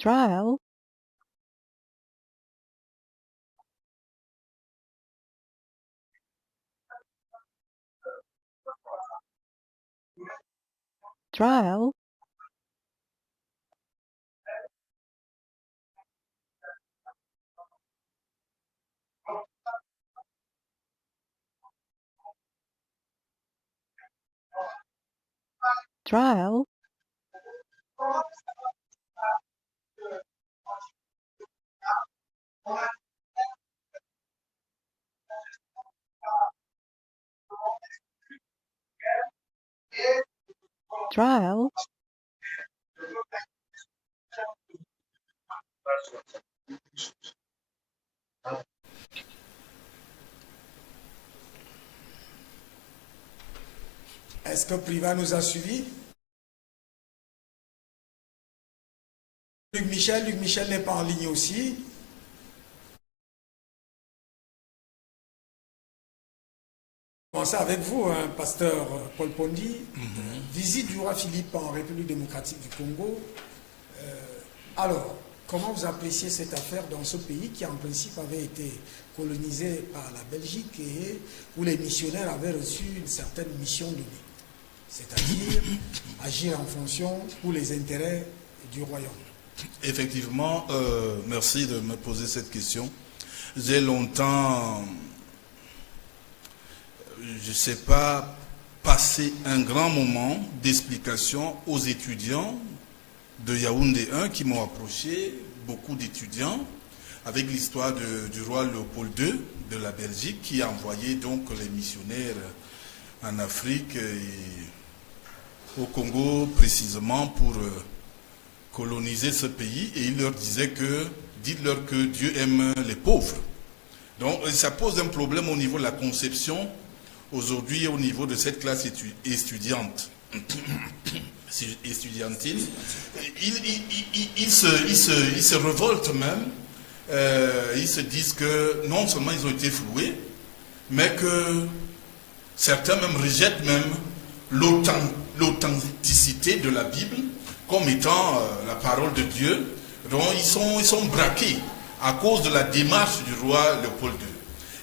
trial, trial, trial, trial, Est-ce que Priva nous a suivis? Luc Michel n'est pas en ligne aussi. Commencer avec vous, hein, pasteur Paul Pondi. Visite du roi Philippe en République démocratique du Congo. Alors, comment vous appréciez cette affaire dans ce pays qui en principe avait été colonisé par la Belgique et où les missionnaires avaient reçu une certaine mission donnée, c'est-à-dire agir en fonction pour les intérêts du royaume? Effectivement, merci de me poser cette question. J'ai longtemps, je ne sais pas, passé un grand moment d'explication aux étudiants de Yaoundé 1 qui m'ont approché, beaucoup d'étudiants, avec l'histoire du roi Léopold II de la Belgique qui a envoyé donc les missionnaires en Afrique et au Congo précisément pour coloniser ce pays, et il leur disait que, dites-leur que Dieu aime les pauvres. Donc ça pose un problème au niveau de la conception, aujourd'hui au niveau de cette classe étudiante, estudiantine. Ils se révoltent même, ils se disent que non seulement ils ont été floués, mais que certains même rejettent même l'authenticité de la Bible comme étant la parole de Dieu. Donc ils sont braqués à cause de la démarche du roi Léopold II.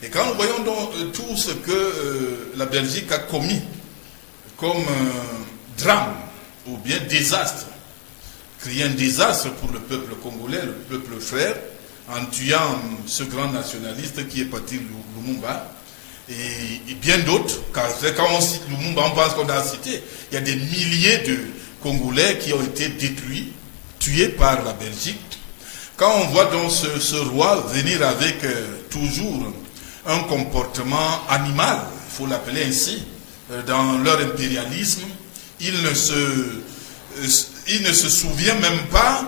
Et quand nous voyons donc tout ce que la Belgique a commis comme drame ou bien désastre, créé un désastre pour le peuple congolais, le peuple frère, en tuant ce grand nationaliste qui est Patrice Lumumba, et bien d'autres, car quand on cite Lumumba, on pense qu'on a cité, il y a des milliers de Congolais qui ont été détruits, tués par la Belgique. Quand on voit donc ce roi venir avec toujours un comportement animal, il faut l'appeler ainsi, dans leur impérialisme, il ne se souvient même pas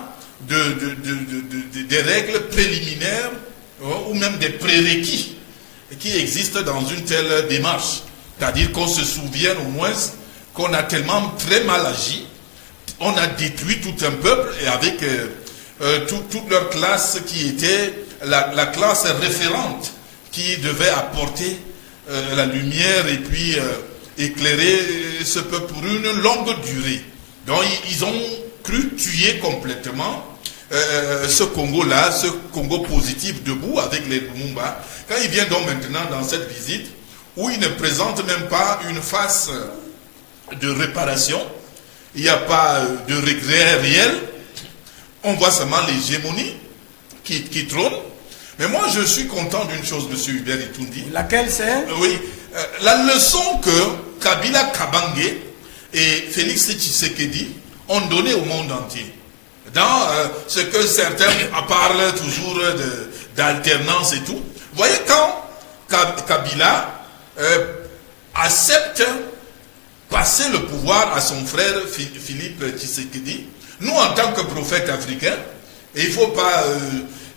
des règles préliminaires ou même des prérequis qui existent dans une telle démarche. C'est-à-dire qu'on se souvienne au moins qu'on a tellement très mal agi, on a détruit tout un peuple et avec toute leur classe qui était la classe référente qui devait apporter la lumière et puis éclairer ce peuple pour une longue durée. Donc ils ont cru tuer complètement ce Congo-là, ce Congo positif debout avec les Lumumba. Quand il vient donc maintenant dans cette visite, où il ne présente même pas une face de réparation, il n'y a pas de regret réel, on voit seulement l'hégémonie qui trône. Mais moi je suis content d'une chose, M. Hubert Itundi. Laquelle c'est? Oui, la leçon que Kabila Kabange et Félix Tshisekedi ont donnée au monde entier. Dans ce que certains parlent toujours d'alternance et tout. Vous voyez, quand Kabila accepte passer le pouvoir à son frère Philippe Tshisekedi, nous en tant que prophètes africains, et il ne faut pas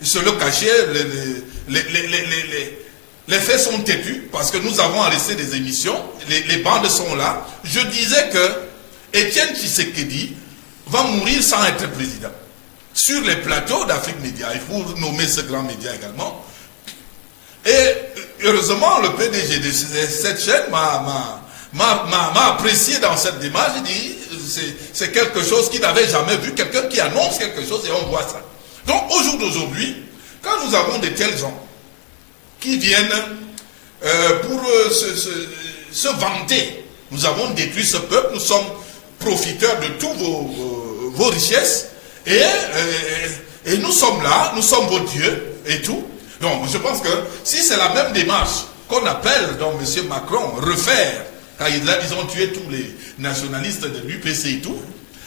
se le cacher, les faits sont têtus, parce que nous avons arrêté des émissions, les bandes sont là. Je disais que Étienne Tshisekedi va mourir sans être président. Sur les plateaux d'Afrique Média, il faut nommer ce grand média également. Et heureusement, le PDG de cette chaîne m'a apprécié dans cette démarche. Il dit, c'est quelque chose qu'il n'avait jamais vu, quelqu'un qui annonce quelque chose et on voit ça. Donc au jour d'aujourd'hui, quand nous avons de tels gens qui viennent pour se vanter, nous avons détruit ce peuple, nous sommes profiteurs de tous vos richesses, et nous sommes là, nous sommes vos dieux et tout. Donc je pense que si c'est la même démarche qu'on appelle donc M. Macron refaire, car ils ont tué tous les nationalistes de l'UPC et tout,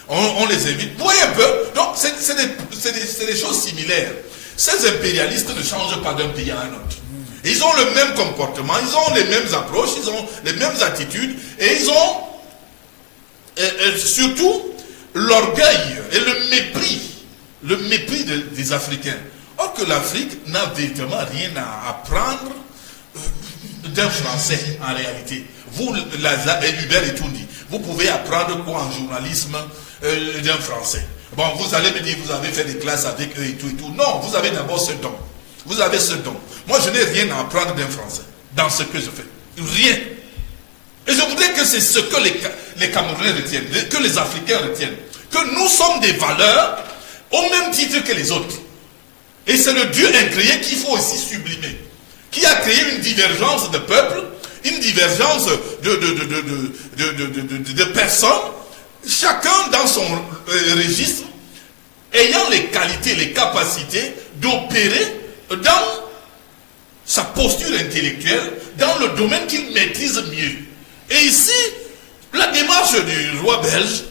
on les invite. Vous voyez un peu, donc c'est des choses similaires. Ces impérialistes ne changent pas d'un pays à un autre. Ils ont le même comportement, ils ont les mêmes approches, ils ont les mêmes attitudes, et ils ont surtout l'orgueil et le mépris des Africains. Or que l'Afrique n'a véritablement rien à apprendre d'un Français en réalité. Vous, Hubert et tout dit, vous pouvez apprendre quoi en journalisme d'un Français? Bon, vous allez me dire, vous avez fait des classes avec eux et tout et tout. Non, vous avez d'abord ce don. Vous avez ce don. Moi, je n'ai rien à apprendre d'un Français dans ce que je fais. Rien. Et je voudrais que c'est ce que les Camerounais retiennent, que les Africains retiennent. Que nous sommes des valeurs au même titre que les autres. Et c'est le Dieu incréé qu'il faut aussi sublimer. Qui a créé une divergence de peuples, une divergence de personnes, chacun dans son registre, ayant les qualités, les capacités d'opérer dans sa posture intellectuelle, dans le domaine qu'il maîtrise mieux. Et ici, la démarche du roi belge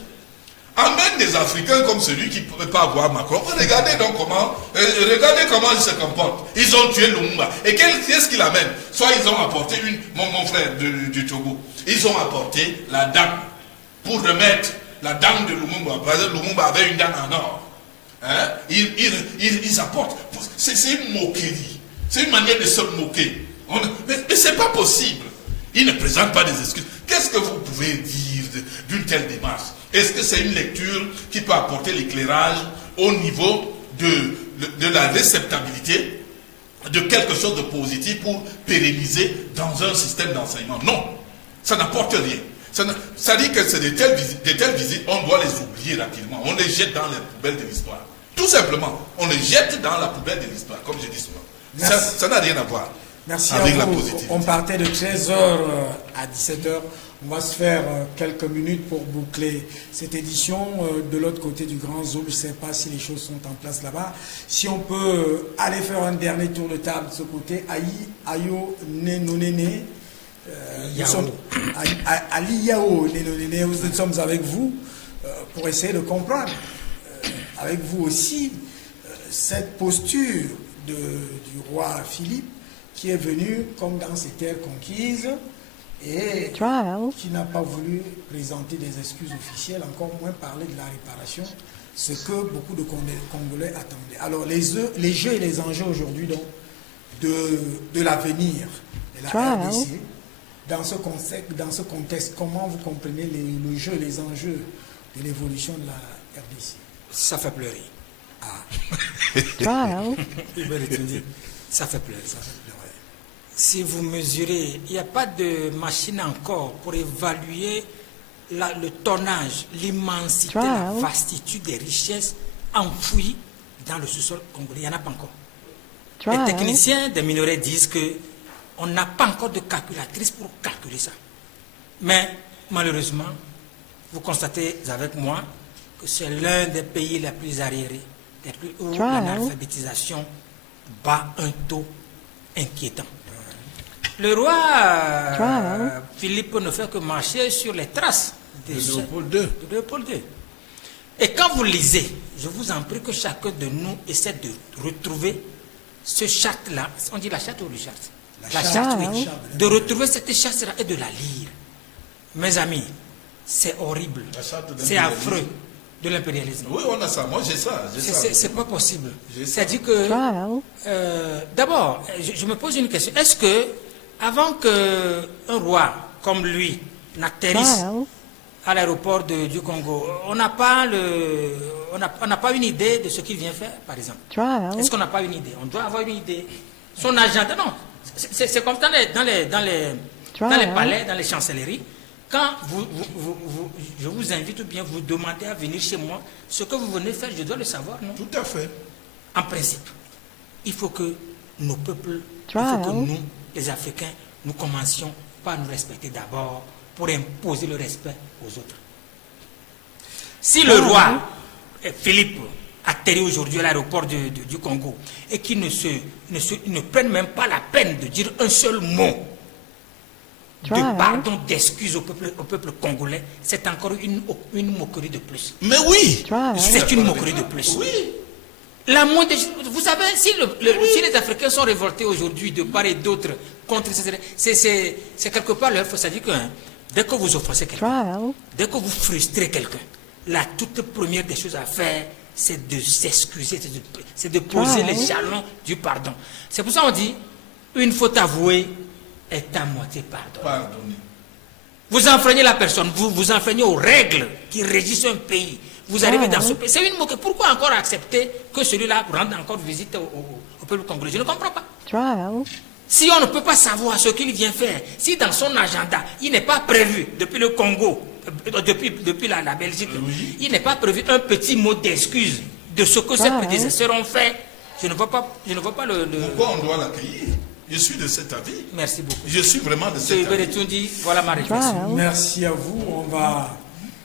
amène des Africains comme celui qui ne peut pas avoir Macron. Regardez donc comment ils se comportent. Ils ont tué Lumumba. Et qu'est-ce qu'il amène? Soit ils ont apporté mon frère du Togo, ils ont apporté la dame pour remettre la dame de Lumumba. Parce que Lumumba avait une dame en or. Hein? Ils apportent. C'est une moquerie. C'est une manière de se moquer. Mais ce n'est pas possible. Ils ne présentent pas des excuses. Qu'est-ce que vous pouvez dire d'une telle démarche? Est-ce que c'est une lecture qui peut apporter l'éclairage au niveau de la réceptabilité de quelque chose de positif pour pérenniser dans un système d'enseignement? Non, ça n'apporte rien. Ça dit que c'est de telles visites, on doit les oublier rapidement. On les jette dans la poubelle de l'histoire. Tout simplement, on les jette dans la poubelle de l'histoire, comme je dis souvent. Ça n'a rien à voir. Merci avec à la vous. positivité. On partait de 13h à 17h. On va se faire quelques minutes pour boucler cette édition. De l'autre côté du Grand Zoom, je ne sais pas si les choses sont en place là-bas. Si on peut aller faire un dernier tour de table de ce côté. Ayo Nenonene. Ali Yao Nenonene, nous sommes avec vous pour essayer de comprendre avec vous aussi cette posture du roi Philippe qui est venu comme dans ses terres conquises et qui n'a pas voulu présenter des excuses officielles, encore moins parler de la réparation, ce que beaucoup de Congolais attendaient. Alors les jeux et les enjeux aujourd'hui donc de l'avenir de la RDC, dans ce contexte, comment vous comprenez le jeu et les enjeux de l'évolution de la RDC? Ça fait pleurer. Ça fait pleurer. Si vous mesurez, il n'y a pas de machine encore pour évaluer le tonnage, l'immensité, la vastitude des richesses enfouies dans le sous-sol congolais. Il n'y en a pas encore. Les techniciens des minerais disent qu'on n'a pas encore de calculatrice pour calculer ça. Mais malheureusement, vous constatez avec moi que c'est l'un des pays les plus arriérés, où l'analphabétisation bat un taux inquiétant. Le roi Philippe ne fait que marcher sur les traces de Léopold II. Et quand vous lisez, je vous en prie que chacun de nous essaie de retrouver ce charte-là. On dit la charte ou le charte? La charte, oui. De retrouver cette charte-là et de la lire. Mes amis, c'est horrible. C'est affreux de l'impérialisme. Oui, on a ça. Moi, j'ai ça. C'est pas possible. C'est-à-dire que, d'abord, je me pose une question. Est-ce que, avant qu'un roi comme lui n'atterrisse à l'aéroport du Congo, on n'a pas une idée de ce qu'il vient faire, par exemple? Est-ce qu'on n'a pas une idée? On doit avoir une idée. Son agenda, non. C'est comme dans les palais, dans les chancelleries. Quand je vous invite ou bien vous demandez à venir chez moi, ce que vous venez faire, je dois le savoir, non? Tout à fait. En principe, il faut que nos peuples, il faut Trial. que nous, les Africains, nous commencions par nous respecter d'abord pour imposer le respect aux autres. Si le roi Philippe atterrit aujourd'hui à l'aéroport du Congo et qu'il ne prenne même pas la peine de dire un seul mot de Trial. pardon, d'excuse au peuple congolais, c'est encore une moquerie de plus. Mais oui. Trial. C'est une moquerie de plus. Oui. La moindre, vous savez, si les Africains sont révoltés aujourd'hui de part et d'autre contre c'est quelque part leur faute. C'est-à-dire que dès que vous offensez quelqu'un, Trial. dès que vous frustrez quelqu'un, la toute première des choses à faire, c'est de s'excuser, c'est de poser Trial. les jalons du pardon. C'est pour ça qu'on dit, une faute avouée est à moitié pardon. Pardonnez. Vous enfreignez la personne, vous enfreignez aux règles qui régissent un pays. Vous arrivez dans ce pays. C'est une moquerie. Pourquoi encore accepter que celui-là rende encore visite au peuple congolais? Je ne comprends pas. Trial. Si on ne peut pas savoir ce qu'il vient faire, si dans son agenda, il n'est pas prévu depuis le Congo, depuis la Belgique, il n'est pas prévu un petit mot d'excuse de ce que ses prédécesseurs ont fait, je ne vois pas le... Pourquoi on doit l'accueillir? Je suis de cet avis. Merci beaucoup. Je suis vraiment de cet Monsieur avis. Beretundi, voilà ma réflexion. Trial. Merci à vous. On va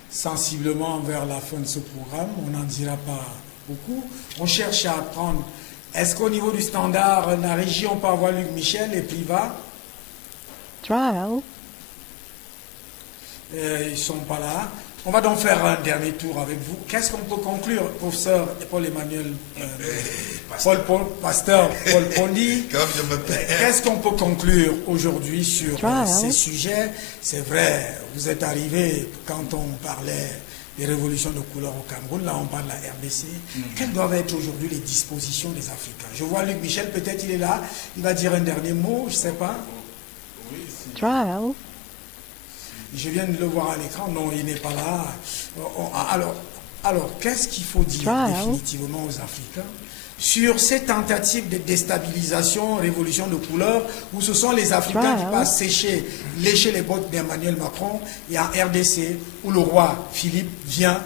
sensiblement vers la fin de ce programme. On n'en dira pas beaucoup. On cherche à apprendre. Est-ce qu'au niveau du standard, la région peut avoir Luc Michel et Priva? Trial. Ils ne sont pas là. On va donc faire un dernier tour avec vous. Qu'est-ce qu'on peut conclure, professeur Paul-Emmanuel, pasteur Paul Pondi? Comme je me perds. Qu'est-ce qu'on peut conclure aujourd'hui sur Trial. ces sujets? C'est vrai, vous êtes arrivé quand on parlait des révolutions de couleur au Cameroun, là on parle de la RDC. Quelles doivent être aujourd'hui les dispositions des Africains? Je vois Luc Michel, peut-être il est là, il va dire un dernier mot, je ne sais pas. Trial. Je viens de le voir à l'écran, non, il n'est pas là. Alors qu'est-ce qu'il faut dire Trial. définitivement aux Africains sur ces tentatives de déstabilisation, révolution de couleur, où ce sont les Africains qui Trial. passent lécher les bottes d'Emmanuel Macron, et en RDC, où le roi Philippe vient,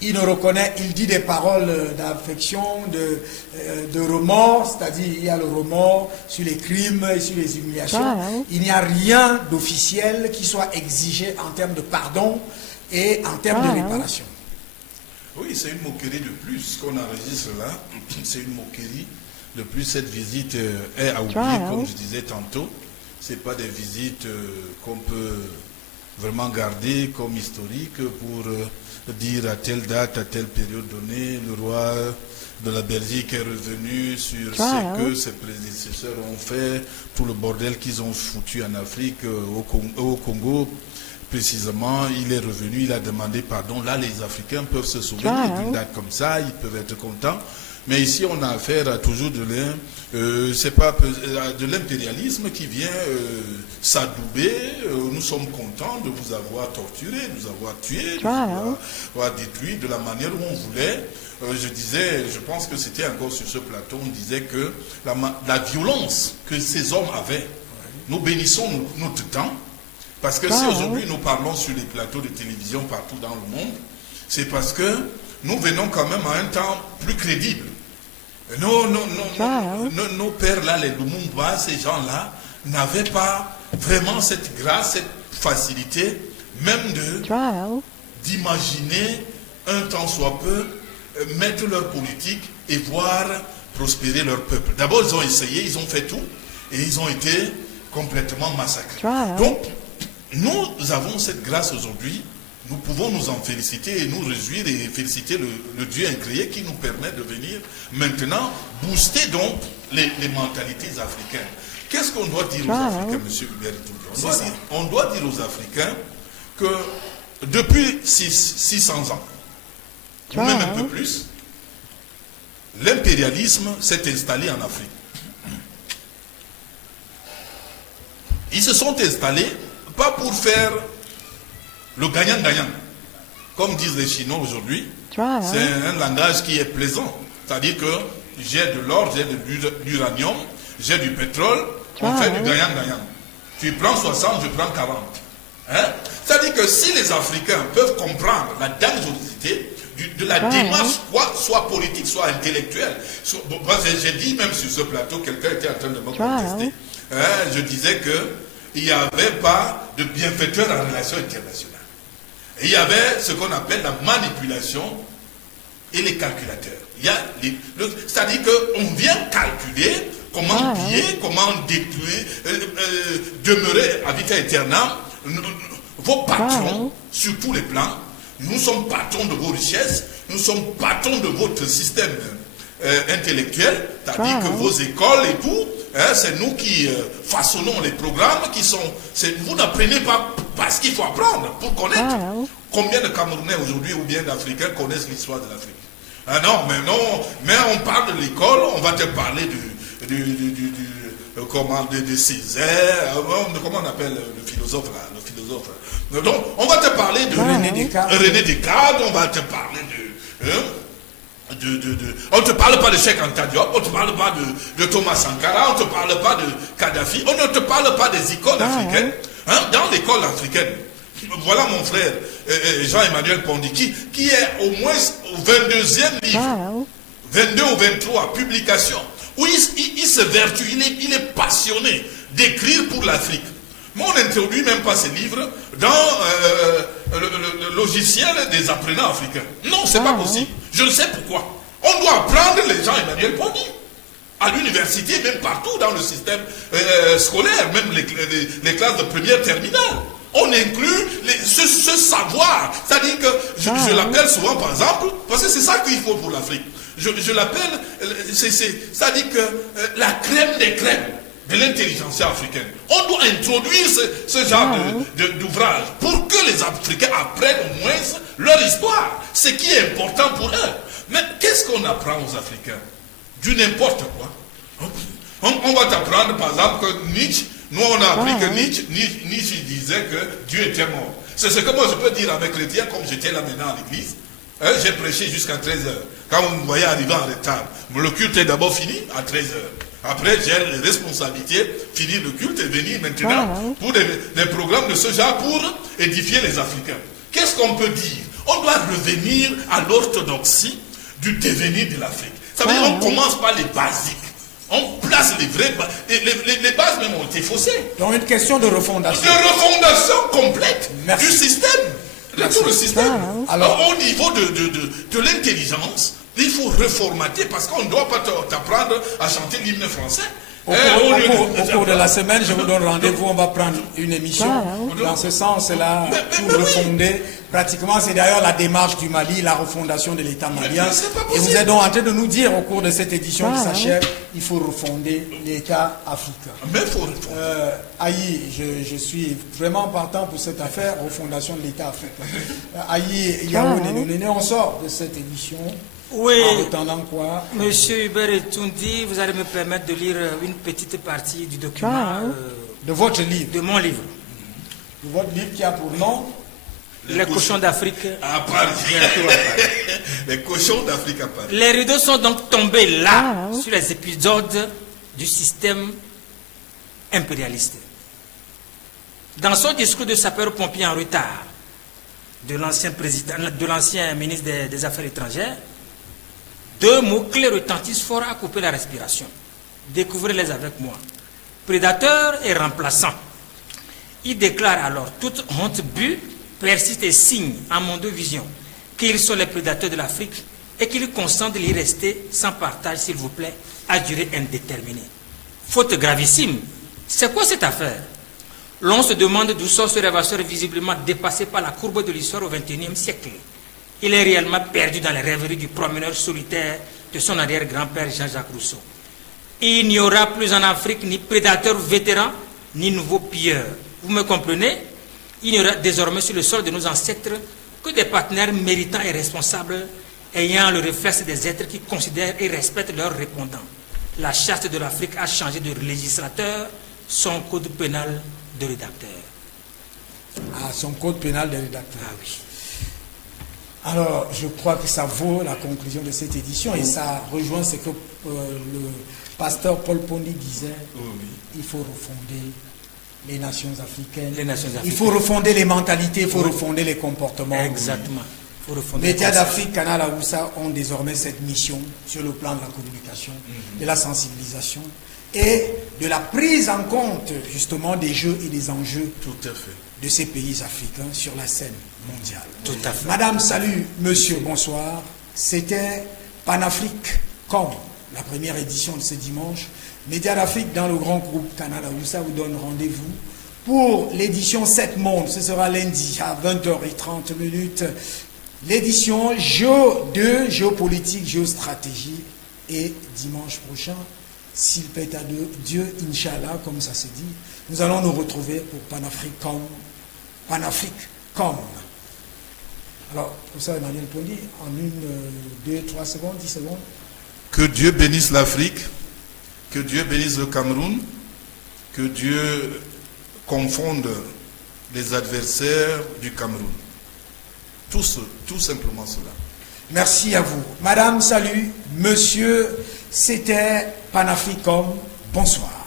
il nous reconnaît, il dit des paroles d'affection, de remords, c'est-à-dire il y a le remords sur les crimes et sur les humiliations. Trial. Il n'y a rien d'officiel qui soit exigé en termes de pardon et en termes de Trial. réparation. Oui, c'est une moquerie de plus qu'on enregistre là. C'est une moquerie de plus. Cette visite est à oublier, Trial. comme je disais tantôt. Ce n'est pas des visites qu'on peut vraiment garder comme historiques pour dire à telle date, à telle période donnée, le roi de la Belgique est revenu sur Trial. ce que ses prédécesseurs ont fait, tout le bordel qu'ils ont foutu en Afrique, au Congo. Précisément, il est revenu, il a demandé pardon. Là, les Africains peuvent se souvenir Trial. d'une date comme ça, ils peuvent être contents. Mais ici, on a affaire à toujours c'est pas de l'impérialisme qui vient s'adouber. Nous sommes contents de vous avoir torturé, de vous avoir tué, de vous avoir détruit de la manière où on voulait. Je pense que c'était encore sur ce plateau, on disait que la violence que ces hommes avaient, nous bénissons notre temps. Parce que si aujourd'hui nous parlons sur les plateaux de télévision partout dans le monde, c'est parce que nous venons quand même à un temps plus crédible. Nos pères là, les Lumumba, ces gens-là, n'avaient pas vraiment cette grâce, cette facilité, même d'imaginer un temps soit peu, mettre leur politique et voir prospérer leur peuple. D'abord, ils ont essayé, ils ont fait tout, et ils ont été complètement massacrés. Donc, nous avons cette grâce aujourd'hui, nous pouvons nous en féliciter et nous réjouir et féliciter le Dieu incréé qui nous permet de venir maintenant booster donc les mentalités africaines. Qu'est-ce qu'on doit dire aux Africains, M. Hubert Toubia? On doit dire aux Africains que depuis 600 ans, ou même un peu plus, l'impérialisme s'est installé en Afrique. Ils se sont installés pas pour faire le gagnant-gagnant, comme disent les Chinois aujourd'hui. C'est un langage qui est plaisant. C'est-à-dire que j'ai de l'or, j'ai de l'uranium, j'ai du pétrole, on fait du gagnant-gagnant. Tu prends 60, je prends 40. Hein? C'est-à-dire que si les Africains peuvent comprendre la dangerosité de la démarche, soit politique, soit intellectuelle. Moi, j'ai dit même sur ce plateau, quelqu'un était en train de me contester. Hein? Je disais qu'il n'y avait pas de bienfaiteur en relations internationales. Et il y avait ce qu'on appelle la manipulation et les calculateurs. C'est-à-dire qu'on vient calculer comment piller, comment détruire, demeurer à vita aeternam vos patrons sur tous les plans. Nous sommes patrons de vos richesses, nous sommes patrons de votre système intellectuel, c'est-à-dire que vos écoles et tout, hein, c'est nous qui façonnons les programmes qui sont... Vous n'apprenez pas parce qu'il faut apprendre pour connaître. Combien de Camerounais aujourd'hui ou bien d'Africains connaissent l'histoire de l'Afrique? Ah non, mais on parle de l'école, on va te parler de Césaire, comment on appelle le philosophe là, donc on va te parler de René Descartes, on va te parler on ne te parle pas de Cheikh Anta Diop, on ne te parle pas de Thomas Sankara, on ne te parle pas de Kadhafi, on ne te parle pas des icônes africaines, hein, dans l'école africaine. Voilà mon frère Jean-Emmanuel Pondi qui est au moins au 22e livre, 22 ou 23 publications, où il se vertue, il est passionné d'écrire pour l'Afrique. Mais on n'introduit même pas ces livres dans le logiciel des apprenants africains. Non, c'est pas possible. Je ne sais pourquoi. On doit apprendre les gens Emmanuel Pondi. À l'université, même partout dans le système scolaire, même les classes de première terminale. On inclut ce savoir. C'est-à-dire que je l'appelle souvent, par exemple, parce que c'est ça qu'il faut pour l'Afrique. Je l'appelle, c'est-à-dire que la crème des crèmes de l'intelligence africaine. On doit introduire ce genre d'ouvrage pour que les Africains apprennent au moins leur histoire, ce qui est important pour eux. Mais qu'est-ce qu'on apprend aux Africains? Du n'importe quoi. On va t'apprendre, par exemple, que Nietzsche, nous on a appris que Nietzsche disait que Dieu était mort. C'est ce que moi je peux dire avec les chrétiens, comme j'étais là maintenant à l'église. Hein, j'ai prêché jusqu'à 13h. Quand vous me voyez arriver en retard, le culte est d'abord fini à 13h. Après, j'ai la responsabilité, finir le culte et venir maintenant pour des programmes de ce genre pour édifier les Africains. Qu'est-ce qu'on peut dire? On doit revenir à l'orthodoxie du devenir de l'Afrique. Ça veut dire qu'on commence par les basiques. On place les vraies bases. Les bases même ont été faussées. Donc une question de refondation. De refondation complète du système. De tout le système. Alors au niveau de l'intelligence, il faut reformater parce qu'on ne doit pas t'apprendre à chanter l'hymne français. Au cours de la semaine, je vous donne rendez-vous, on va prendre une émission dans ce sens-là pour refonder. Pratiquement, c'est d'ailleurs la démarche du Mali, la refondation de l'État malien. Et vous êtes donc en train de nous dire au cours de cette édition qui s'achève, il faut refonder l'État africain. Mais il faut refonder. Aïe, je suis vraiment partant pour cette affaire, refondation de l'État africain. Aïe, Yaoundé, on sort de cette édition. Oui, en attendant quoi? Monsieur Hubert Etundi, vous allez me permettre de lire une petite partie du document de votre livre. De mon livre. De votre livre qui a pour nom Les cochons d'Afrique. À Paris. Les cochons d'Afrique à Paris. Les rideaux sont donc tombés là, sur les épisodes du système impérialiste. Dans son discours de sapeur-pompier en retard de l'ancien ministre des Affaires étrangères, deux mots-clés retentissent fort à couper la respiration. Découvrez-les avec moi. Prédateur et remplaçant. Il déclare alors, toute honte bue, persiste et signe en mondovision qu'ils sont les prédateurs de l'Afrique et qu'il consent de y rester sans partage, s'il vous plaît, à durée indéterminée. Faute gravissime. C'est quoi cette affaire? L'on se demande d'où sort ce rêvasseur visiblement dépassé par la courbe de l'histoire au XXIe siècle. Il est réellement perdu dans les rêveries du promeneur solitaire de son arrière-grand-père Jean-Jacques Rousseau. Il n'y aura plus en Afrique ni prédateurs vétérans, ni nouveaux pilleurs. Vous me comprenez? Il n'y aura désormais sur le sol de nos ancêtres que des partenaires méritants et responsables, ayant le réflexe des êtres qui considèrent et respectent leurs répondants. La charte de l'Afrique a changé de législateur, son code pénal de rédacteur. Ah, son code pénal de rédacteur. Ah oui. Alors, je crois que ça vaut la conclusion de cette édition et ça rejoint ce que le pasteur Paul Pondi disait. Il faut refonder les nations africaines. Les nations Il africaines. faut refonder les mentalités, il faut refonder les comportements. Exactement. Faut refonder Les médias le concept. d'Afrique, Canal Aoussa ont désormais cette mission sur le plan de la communication, de la sensibilisation et de la prise en compte justement des jeux et des enjeux Tout à fait. de ces pays africains sur la scène mondiale. Tout à fait. Madame, salut, monsieur, bonsoir. C'était Panafrique.com, la première édition de ce dimanche. Médias d'Afrique dans le grand groupe Canal Aoussa vous donne rendez-vous pour l'édition 7 Monde. Ce sera lundi à 20h30. L'édition géopolitique, géostratégie. Et dimanche prochain, s'il plaît à Dieu, Inch'Allah, comme ça se dit, nous allons nous retrouver pour Panafrique.com. Panafrique.com. Alors, pour ça, Emmanuel Pondy, en 1, 2, 3 secondes, 10 secondes. Que Dieu bénisse l'Afrique, que Dieu bénisse le Cameroun, que Dieu confonde les adversaires du Cameroun. Tout simplement cela. Merci à vous. Madame, salut. Monsieur, c'était Panafrique.com. Bonsoir.